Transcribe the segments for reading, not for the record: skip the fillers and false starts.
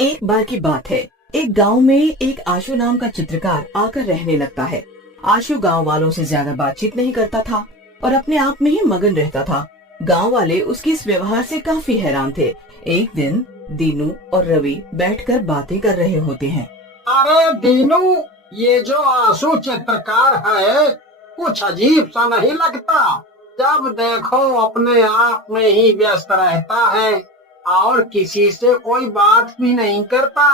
एक बार की बात है, एक गांव में एक आशु नाम का चित्रकार आकर रहने लगता है। आशु गांव वालों से ज्यादा बातचीत नहीं करता था और अपने आप में ही मगन रहता था। गांव वाले उसके इस व्यवहार से काफी हैरान थे। एक दिन दीनू और रवि बैठकर बातें कर रहे होते हैं। अरे दीनू, ये जो आशु चित्रकार है कुछ अजीब सा नहीं लगता? जब देखो अपने आप में ही व्यस्त रहता है और किसी से कोई बात भी नहीं करता।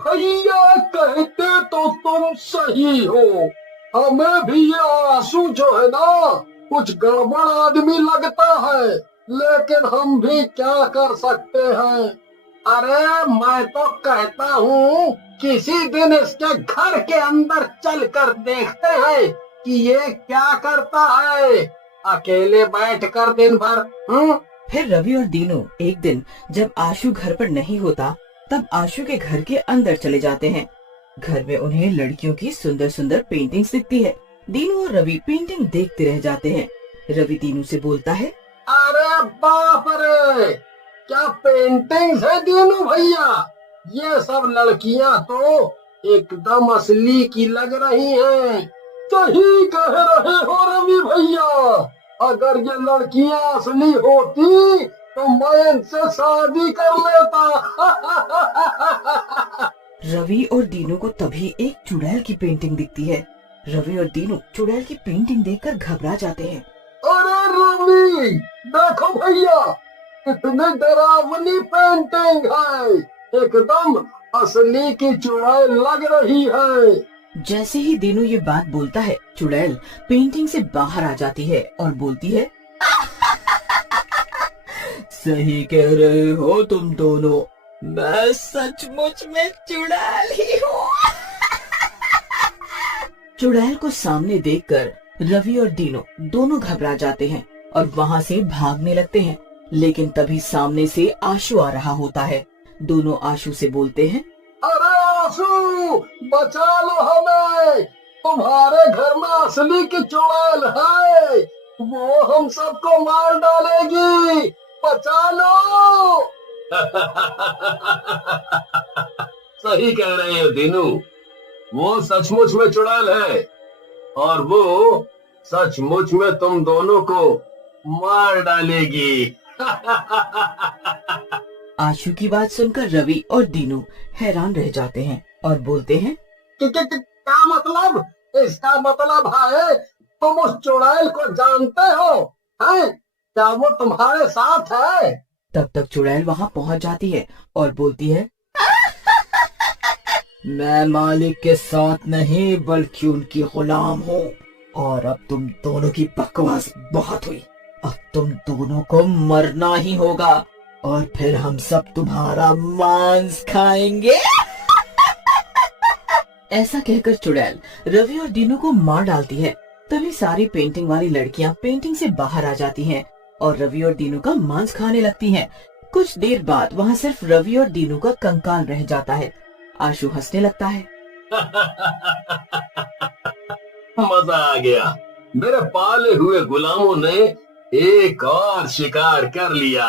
भैया कहते तो तुम सही हो, हमें भी ये आशु जो है ना कुछ गड़बड़ आदमी लगता है, लेकिन हम भी क्या कर सकते हैं। अरे मैं तो कहता हूँ किसी दिन इसके घर के अंदर चल कर देखते हैं कि ये क्या करता है, अकेले बैठ कर दिन भर। फिर रवि और दीनू एक दिन जब आशु घर पर नहीं होता तब आशु के घर के अंदर चले जाते हैं। घर में उन्हें लड़कियों की सुंदर सुंदर पेंटिंग्स दिखती है। दीनू और रवि पेंटिंग देखते रह जाते हैं। रवि दीनू से बोलता है, अरे बाप रे, क्या पेंटिंग्स है दीनू भैया। ये सब लड़कियां तो एकदम असली की लग रही हैं। सही कह रहे हो रवि भैया, अगर ये लड़कियां असली होती तो मैं इनसे शादी कर लेता। रवि और दीनू को तभी एक चुड़ैल की पेंटिंग दिखती है। रवि और दीनू चुड़ैल की पेंटिंग देखकर घबरा जाते हैं। अरे रवि, देखो भैया, इतनी डरावनी पेंटिंग है, एकदम असली की चुड़ैल लग रही है। जैसे ही दीनू ये बात बोलता है, चुड़ैल पेंटिंग से बाहर आ जाती है और बोलती है, सही कह रहे हो तुम दोनों, मैं सचमुच में चुड़ैल ही हूँ। चुड़ैल को सामने देखकर रवि और दीनू दोनों घबरा जाते हैं और वहाँ से भागने लगते हैं। लेकिन तभी सामने से आशु आ रहा होता है। दोनों आशु से बोलते हैं, अरे आशु, बचा लो हमें, तुम्हारे घर में असली की चुड़ैल है, वो हम सबको मार डालेगी, बचा लो। सही कह रहे हो दीनू, वो सचमुच में चुड़ैल है और वो सचमुच में तुम दोनों को मार डालेगी। आशु की बात सुनकर रवि और दीनू हैरान रह जाते हैं और बोलते हैं, क्या मतलब? इसका मतलब है तुम उस चुड़ैल को जानते हो, हैं? क्या वो तुम्हारे साथ है? तब तक चुड़ैल वहाँ पहुँच जाती है और बोलती है, मैं मालिक के साथ नहीं बल्कि उनकी गुलाम हूँ और अब तुम दोनों की बकवास बहुत हुई। अब तुम दोनों को मरना ही होगा और फिर हम सब तुम्हारा मांस खाएंगे। ऐसा कहकर चुड़ैल रवि और दीनू को मार डालती है। तभी सारी पेंटिंग वाली लड़कियां पेंटिंग से बाहर आ जाती हैं और रवि और दीनू का मांस खाने लगती हैं। कुछ देर बाद वहाँ सिर्फ रवि और दीनू का कंकाल रह जाता है। आशु हंसने लगता है। मजा आ गया, मेरे पाले हुए गुलामों ने एक और शिकार कर लिया।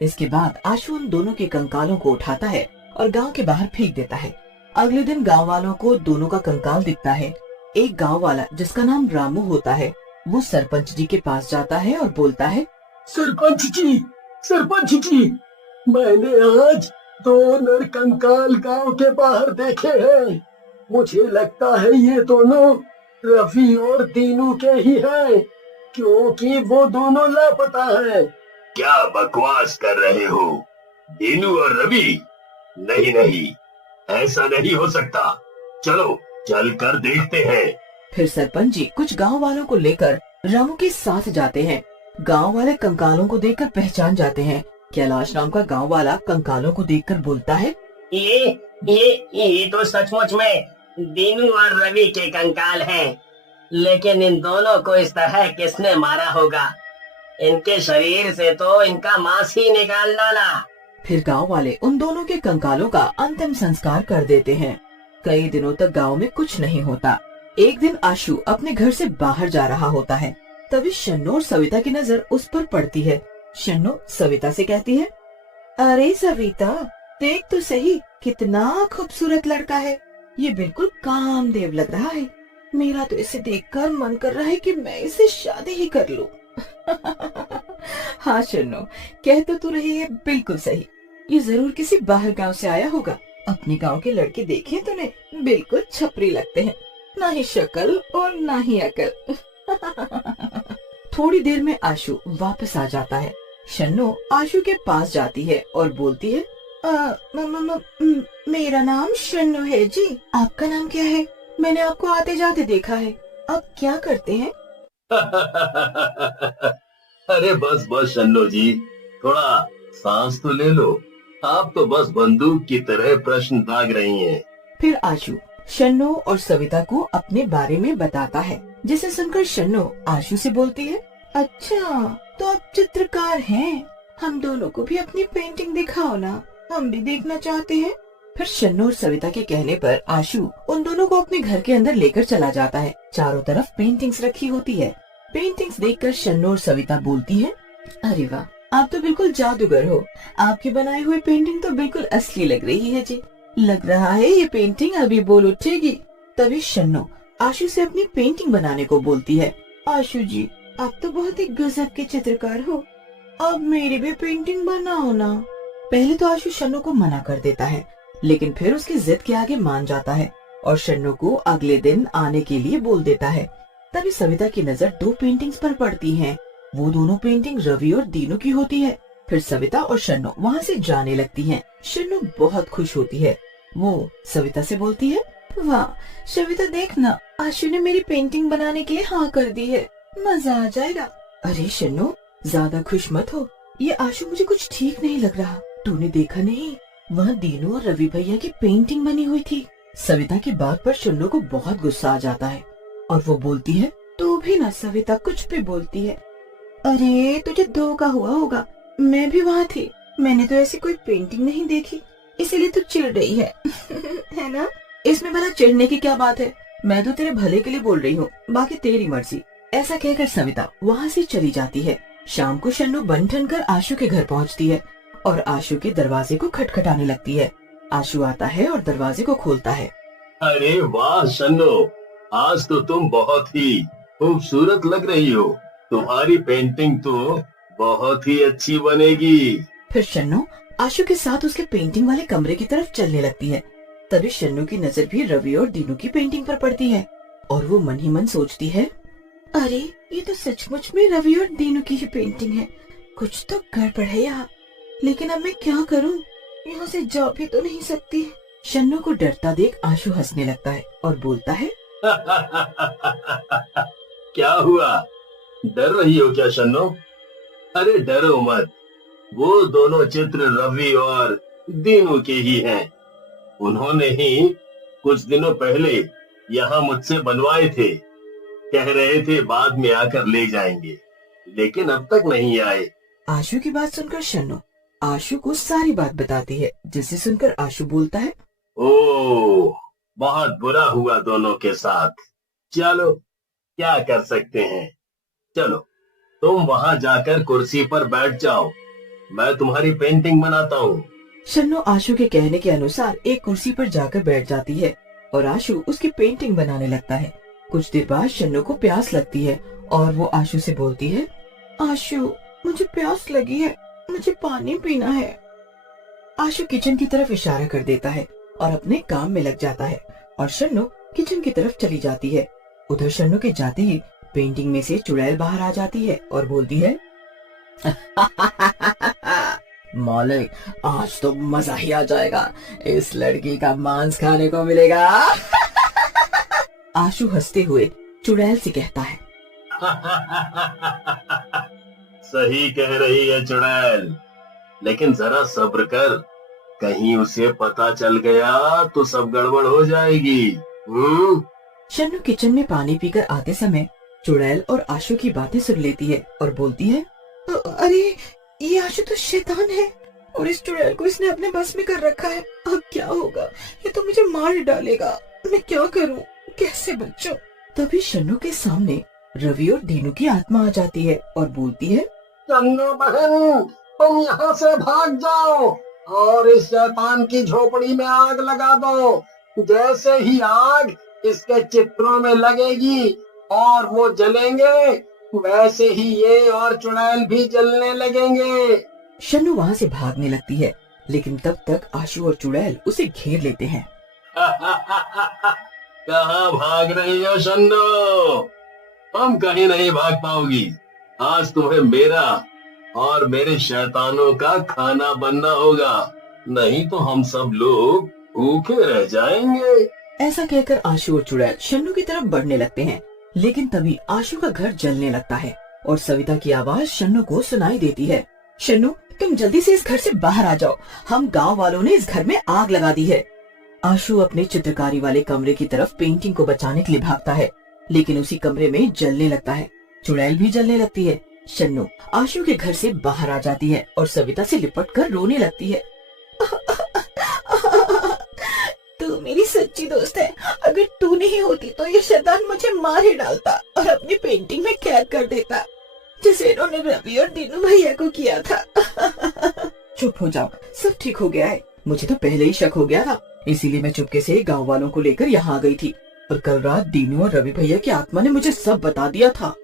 इसके बाद आशु उन दोनों के कंकालों को उठाता है और गांव के बाहर फेंक देता है। अगले दिन गांव वालों को दोनों का कंकाल दिखता है। एक गांव वाला जिसका नाम रामू होता है, वो सरपंच जी के पास जाता है और बोलता है, सरपंच जी, मैंने आज 2 नर कंकाल गांव के बाहर देखे हैं। मुझे लगता है ये दोनों रवि और दीनू के ही हैं, क्योंकि वो दोनों लापता हैं। क्या बकवास कर रहे हो दीनू और रवि? नहीं, ऐसा नहीं हो सकता, चलो चल कर देखते हैं। फिर सरपंच जी कुछ गांव वालों को लेकर रामू के साथ जाते हैं। गांव वाले कंकालों को देखकर पहचान जाते हैं। कैलाश नाम का गांव वाला कंकालों को देखकर बोलता है, ये तो सचमुच में दीनू और रवि के कंकाल हैं, लेकिन इन दोनों को इस तरह किसने मारा होगा? इनके शरीर से तो इनका मांस ही निकाल डाला। फिर गांव वाले उन दोनों के कंकालों का अंतिम संस्कार कर देते हैं। कई दिनों तक गांव में कुछ नहीं होता। एक दिन आशु अपने घर से बाहर जा रहा होता है। तभी शन्नो और सविता की नजर उस पर पड़ती है। शन्नो सविता से कहती है, अरे सविता, देख तो सही कितना खूबसूरत लड़का है। ये बिल्कुल कामदेव लग रहा है। मेरा तो इसे देखकर मन कर रहा है कि मैं इसे शादी ही कर लूं। हाँ शन्नो, कह तो तू रही है बिल्कुल सही। ये जरूर किसी बाहर गांव से आया होगा। अपने गांव के लड़के देखे तूने, बिल्कुल छपरी लगते हैं, ना ही शक्ल और ना ही अकल। थोड़ी देर में आशु वापस आ जाता है। शन्नो आशु के पास जाती है और बोलती है, मेरा नाम शन्नो है जी, आपका नाम क्या है? मैंने आपको आते जाते देखा है, आप क्या करते हैं? अरे बस बस शन्नो जी, थोड़ा सांस तो ले लो। आप तो बस बंदूक की तरह प्रश्न दाग रही हैं। फिर आशु शन्नो और सविता को अपने बारे में बताता है, जिसे सुनकर शन्नो आशु से बोलती है, अच्छा तो आप चित्रकार हैं, हम दोनों को भी अपनी पेंटिंग दिखाओ ना, हम भी देखना चाहते हैं। फिर शन्नो और सविता के कहने पर आशु उन दोनों को अपने घर के अंदर लेकर चला जाता है। चारों तरफ पेंटिंग्स रखी होती है। पेंटिंग्स देखकर शन्नो और सविता बोलती है, अरे वाह, आप तो बिल्कुल जादूगर हो। आपके बनाए हुए पेंटिंग तो बिल्कुल असली लग रही है जी। लग रहा है ये पेंटिंग अभी बोल उठेगी। तभी शन्नो आशु से अपनी पेंटिंग बनाने को बोलती है, आशु जी आप तो बहुत ही गजब के चित्रकार हो, अब मेरी भी पेंटिंग बनाओ ना। पहले तो आशु शन्नो को मना कर देता है, लेकिन फिर उसकी जिद के आगे मान जाता है और शन्नो को अगले दिन आने के लिए बोल देता है। तभी सविता की नजर दो पेंटिंग्स पर पड़ती है। वो दोनों पेंटिंग रवि और दीनू की होती है। फिर सविता और शन्नो वहाँ से जाने लगती हैं। शन्नो बहुत खुश होती है। वो सविता से बोलती है, वाह सविता देखना, आशु ने मेरी पेंटिंग बनाने के लिए हाँ कर दी है, मजा आ जाएगा। अरे शन्नो ज्यादा खुश मत हो, ये आशु मुझे कुछ ठीक नहीं लग रहा। तूने देखा नहीं, वहाँ दीनू और रवि भैया की पेंटिंग बनी हुई थी। सविता की बात पर शन्नो को बहुत गुस्सा आ जाता है और वो बोलती है, तू भी ना सविता कुछ भी बोलती है। अरे तुझे धोखा हुआ होगा, मैं भी वहाँ थी, मैंने तो ऐसी कोई पेंटिंग नहीं देखी, इसीलिए तू चिढ़ रही है। है ना? इसमें भला चिढ़ने की क्या बात है, मैं तो तेरे भले के लिए बोल रही हूँ, बाकी तेरी मर्जी। ऐसा कहकर सविता वहाँ से चली जाती है। शाम को शन्नो बन ठन कर आशु के घर पहुँचती है और आशु के दरवाजे को खटखटाने लगती है। आशु आता है और दरवाजे को खोलता है। अरे वाह शन्नो, आज तो तुम बहुत ही खूबसूरत लग रही हो। तुम्हारी पेंटिंग तो बहुत ही अच्छी बनेगी। फिर शन्नो आशु के साथ उसके पेंटिंग वाले कमरे की तरफ चलने लगती है। तभी शन्नो की नजर भी रवि और दीनू की पेंटिंग पर पड़ती है और वो मन ही मन सोचती है, अरे ये तो सचमुच में रवि और दीनू की ही पेंटिंग है, कुछ तो गड़बड़ है यहाँ। लेकिन अब मैं क्या करूँ, यहाँ से जा भी तो नहीं सकती। शन्नो को डरता देख आशु हंसने लगता है और बोलता है, क्या हुआ, डर रही हो क्या शन्नो? अरे डरो मत, वो दोनों चित्र रवि और दीनू के ही हैं। उन्होंने ही कुछ दिनों पहले यहाँ मुझसे बनवाए थे। कह रहे थे बाद में आकर ले जाएंगे, लेकिन अब तक नहीं आए। आशु की बात सुनकर शन्नो आशु को सारी बात बताती है, जिसे सुनकर आशु बोलता है, ओह बहुत बुरा हुआ दोनों के साथ। चलो क्या कर सकते हैं, चलो तुम वहाँ जाकर कुर्सी पर बैठ जाओ, मैं तुम्हारी पेंटिंग बनाता हूँ। शन्नो आशु के कहने के अनुसार एक कुर्सी पर जाकर बैठ जाती है और आशु उसकी पेंटिंग बनाने लगता है। कुछ देर बाद शन्नो को प्यास लगती है और वो आशु से बोलती है, आशु मुझे प्यास लगी है, मुझे पानी पीना है। आशु किचन की तरफ इशारा कर देता है और अपने काम में लग जाता है और शन्नो किचन की तरफ चली जाती है। उधर शन्नो के जाते ही पेंटिंग में से चुड़ैल बाहर आ जाती है और बोलती है, मौलिक आज तो मजा ही आ जाएगा, इस लड़की का मांस खाने को मिलेगा। आशु हंसते हुए चुड़ैल से कहता है, सही कह रही है चुड़ैल, लेकिन जरा सब्र कर, कहीं उसे पता चल गया तो सब गड़बड़ हो जाएगी। शन्नु किचन में पानी पीकर आते समय चुड़ैल और आशु की बातें सुन लेती है और बोलती है, अरे ये आशु तो शैतान है और इस चुड़ैल को इसने अपने बस में कर रखा है। अब क्या होगा, ये तो मुझे मार डालेगा, मैं क्या करूं, कैसे बचूं? तभी शन्नु के सामने रवि और दीनू की आत्मा आ जाती है और बोलती है, शन्नु बहन तुम यहाँ से भाग जाओ, और इस शैतान की झोपड़ी में आग लगा दो। जैसे ही आग इसके चित्रों में लगेगी और वो जलेंगे, वैसे ही ये और चुड़ैल भी जलने लगेंगे। शन्नू वहाँ से भागने लगती है, लेकिन तब तक आशु और चुड़ैल उसे घेर लेते हैं। कहाँ भाग रही हो शन्नो? हम कहीं नहीं भाग पाओगी। आज तुम्हें मेरा और मेरे शैतानों का खाना बनना होगा, नहीं तो हम सब लोग भूखे रह जाएंगे। ऐसा कहकर आशु और चुड़ैल शन्नू की तरफ बढ़ने लगते हैं, लेकिन तभी आशु का घर जलने लगता है और सविता की आवाज शन्नू को सुनाई देती है। शन्नू, तुम जल्दी से इस घर से बाहर आ जाओ, हम गांव वालों ने इस घर में आग लगा दी है। आशु अपने चित्रकारी वाले कमरे की तरफ पेंटिंग को बचाने के लिए भागता है, लेकिन उसी कमरे में जलने लगता है। चुड़ैल भी जलने लगती है। शन्नू आशु के घर से बाहर आ जाती है और सविता से लिपटकर रोने लगती है। तू मेरी सच्ची दोस्त है। अगर तू नहीं होती तो ये शैतान मुझे मार ही डालता और अपनी पेंटिंग में कैद कर देता, जैसे इन्होंने रवि और दीनू भैया को किया था। चुप हो जाओ, सब ठीक हो गया है। मुझे तो पहले ही शक हो गया था, इसीलिए मैं चुपके से गांव वालों को लेकर यहाँ आ गई थी और कल रात दीनू और रवि भैया की आत्मा ने मुझे सब बता दिया था।